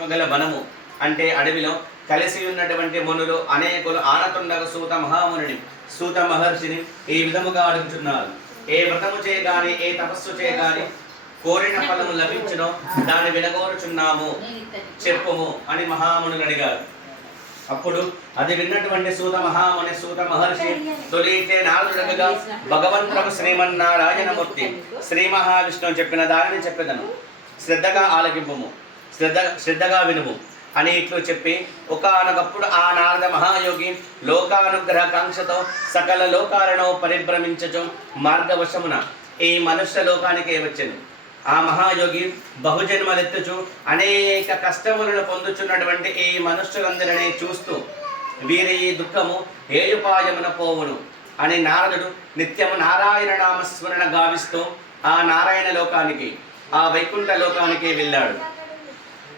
గల వనము అంటే అడవిలో కలిసి ఉన్నటువంటి మునులు అనేకులు ఆనతుండగ సూత మహాముని సూత మహర్షిని ఈ విధముగా అడుగుతున్నారు. ఏ వ్రతము చేయగాని ఏ తపస్సు చేయగాని కోరిన ఫలము లభించడం దాన్ని వినగోరుచున్నాము చెప్పుము అని మహామునులు అడిగారు. అప్పుడు అది విన్నటువంటి సూత మహాముని సూత మహర్షి తొలితే నాలుగడగగా భగవంతుడు శ్రీమన్నారాయణమూర్తి శ్రీ మహావిష్ణువు చెప్పిన దానిని చెప్పేదను. శ్రద్ధగా ఆలకింపము. శ్రద్ధ శ్రద్ధగా వినుము. అని ఇట్లు చెప్పి ఒకనొకప్పుడు ఆ నారద మహాయోగి లోకానుగ్రహ కాంక్షతో సకల లోకాలను పరిభ్రమించచు మార్గవశమున ఈ మనుష్య లోకానికే వచ్చాను. ఆ మహాయోగి బహుజన్మలెత్తుచు అనేక కష్టములను పొందుచున్నటువంటి ఈ మనుష్యులందరినీ చూస్తూ వీరి ఈ దుఃఖము ఏయుపాయమున పోవును. అని నారదుడు నిత్యము నారాయణ నామస్మరణ గావిస్తూ ఆ నారాయణ లోకానికి ఆ వైకుంఠ లోకానికి వెళ్ళాడు.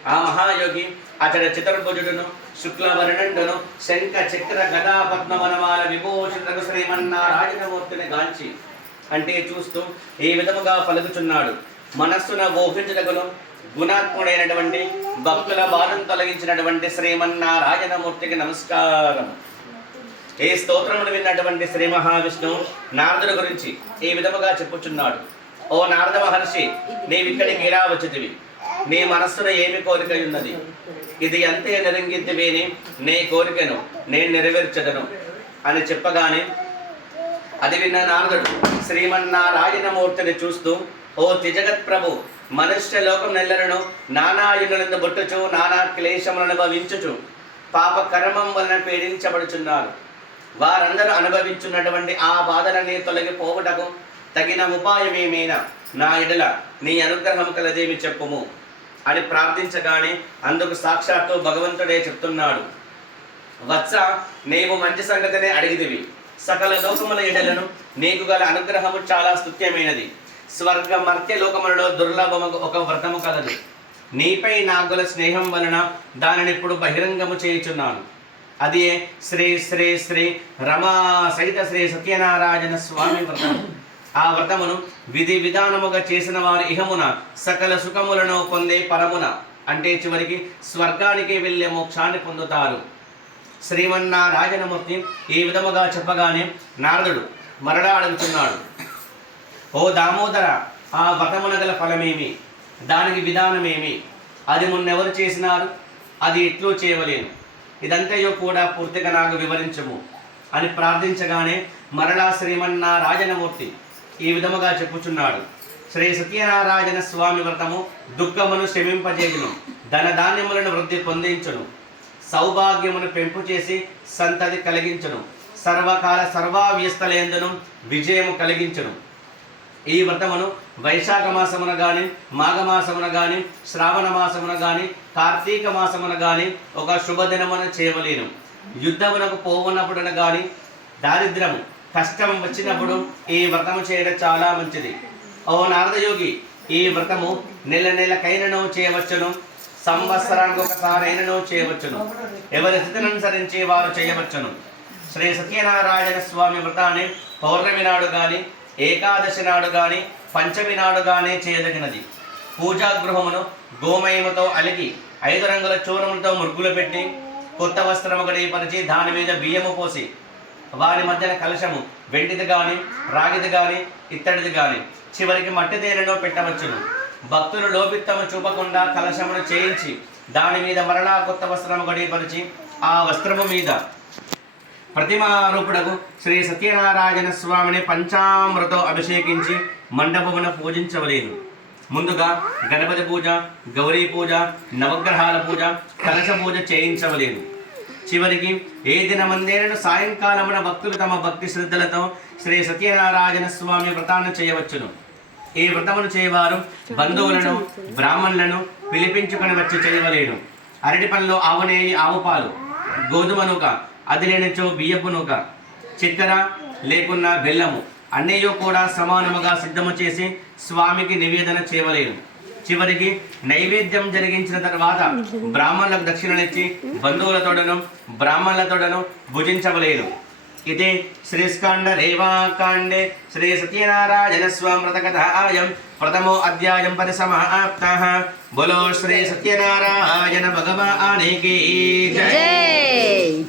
ఆ మహాయోగి అతడి చతుర్భుజుడును శుక్లవర్ణండును శంఖ చక్ర గదా పద్మవనమాల విభూషితకు శ్రీమన్నారాయణమూర్తిని గాంచి అంటే చూస్తూ ఈ విధముగా పలుకుచున్నాడు. మనస్సున ఊహించదగును గుణాత్ముడైనటువంటి భక్తుల బాధను తొలగించినటువంటి శ్రీమన్నారాయణమూర్తికి నమస్కారం. ఈ స్తోత్రమును విన్నటువంటి శ్రీ మహావిష్ణువు నారదుల గురించి ఈ విధముగా చెప్పుచున్నాడు. ఓ నారద మహర్షి నీవిక్కడికి ఇలా వచ్చితివి నీ మనస్సున ఏమి కోరిక ఉన్నది? ఇది అంతే నిరంగిద్దివేని నీ కోరికను నేను నెరవేర్చదను అని చెప్పగానే అది విన్న నారదుడు శ్రీమన్నారాయణమూర్తిని చూస్తూ ఓ తిజగత్ ప్రభు మనుష్య లోకం నెల్లరను నానాయునులందు బొట్టుచు నానా క్లేశములను అనుభవించుచు పాప కర్మం వలన పీడించబడుచున్నారు. వారందరూ అనుభవించున్నటువంటి ఆ బాధలన్నీ తొలగిపోవుటకు తగిన ఉపాయమేమైనా నా ఎడల నీ అనుగ్రహం కలదేమి చెప్పుము? అని ప్రార్థించగానే అందుకు సాక్షాత్తు భగవంతుడే చెప్తున్నాడు. వత్స నీవు మంచి సంగతినే అడిగిదివి సకల లోకముల ఎడలను నీకు గల అనుగ్రహము చాలా స్తుత్యమైనది. స్వర్గ మర్త్య లోకములలో దుర్లభము ఒక వ్రతము కలదు. నీపై నాగుల స్నేహం వలన దానిని ఇప్పుడు బహిరంగము చేయుచున్నాను. అది శ్రీ శ్రీ శ్రీ రమా సహిత శ్రీ సత్యనారాయణ స్వామి వ్రతము ఆ వ్రతమును విధి విధానముగా చేసిన వారి ఇహమున సకల సుఖములను పొందే పరమున. అంటే చివరికి స్వర్గానికి వెళ్ళే మోక్షాన్ని పొందుతారు. శ్రీమన్నారాయణమూర్తి ఈ విధముగా చెప్పగానే నారదుడు మరలా అడుగుతున్నాడు ఓ దామోదర ఆ వ్రతమున గల ఫలమేమి? దానికి విధానమేమి? అది మొన్నెవరు చేసినారు? అది ఎట్లు చేయవలేను. ఇదంతయో కూడా పూర్తిగా నాకు వివరించము అని ప్రార్థించగానే మరలా శ్రీమన్నారాయణమూర్తి ఈ విధముగా చెప్పుచున్నాడు. శ్రీ సత్యనారాయణ స్వామి వ్రతము దుఃఖమును శమింపజేయును ధనధాన్యములను వృద్ధి పొందించును సౌభాగ్యమును పెంపు చేసి సంతతి కలిగించును సర్వకాల సర్వావ్యస్తలేందును విజయము కలిగించును. ఈ వ్రతమును వైశాఖ మాసమున గాని మాఘమాసమున గాని శ్రావణ మాసమున గాని కార్తీక మాసమున గాని ఒక శుభదినమున చేయవలేను. యుద్ధమునకు పోవున్నప్పుడున గాని దారిద్రము కష్టం వచ్చినప్పుడు ఈ వ్రతము చేయడం చాలా మంచిది. ఓ నారదయోగి ఈ వ్రతము నెల నెలకైనను చేయవచ్చును. సంవత్సరానికి ఒకసారైనను చేయవచ్చును. ఎవరి స్థితిని అనుసరించి వారు చేయవచ్చును. శ్రీ సత్యనారాయణ స్వామి వ్రతాన్ని పౌర్ణమి నాడు కానీ ఏకాదశి నాడు కానీ పంచమి నాడు కానీ చేయదగినది. పూజా గృహమును గోమయముతో అలిగి ఐదు రంగుల చూరములతో ముగ్గులు పెట్టి కొత్త వస్త్రము గడిపరిచి దాని మీద బియ్యము పోసి వారి మధ్యన కలశము. వెండిది కానీ రాగిది కానీ ఇత్తడిది కానీ చివరికి మట్టి తేనెలో పెట్టవచ్చును. భక్తులు లోపిత్తము చూపకుండా కలశమును చేయించి దాని మీద మరలా కొత్త వస్త్రము గడిపరిచి ఆ వస్త్రము మీద ప్రతిమారూపుడకు శ్రీ సత్యనారాయణ స్వామిని పంచామృతో అభిషేకించి మండపమున పూజించవలేదు. ముందుగా గణపతి పూజ గౌరీ పూజ నవగ్రహాల పూజ కలశ పూజ చేయించవలేదు. చివరికి ఏ దినమందేనను సాయంకాలమున భక్తులు తమ భక్తి శ్రద్ధలతో శ్రీ సత్యనారాయణ స్వామి వ్రతాన్ని చేయవచ్చును. ఈ వ్రతమును చేయవారు బంధువులను బ్రాహ్మణులను పిలిపించుకొని వచ్చి చేయవలేను. అరటి పనులు ఆవునేయి ఆవు పాలు గోధుమ నూక అది లేనిచో బియ్యపు నూక చక్కెర లేకున్నా బెల్లము అన్నయ్యో కూడా సమానముగా సిద్ధము చేసి స్వామికి నివేదన చేయవలేను. చివరికి నైవేద్యం జరిగించిన తర్వాత బ్రాహ్మణులకు దక్షిణలిచ్చి బంధువులతోడను బ్రాహ్మణులతోడను భుజించవలేదు. ఇది శ్రీస్కాండ రేవాకాండే శ్రీ సత్యనారాయణ స్వామృతకథాయం ప్రథమో అధ్యాయం పరిసమాప్త. బలో శ్రీ సత్యనారాయణ భగవానికి జై.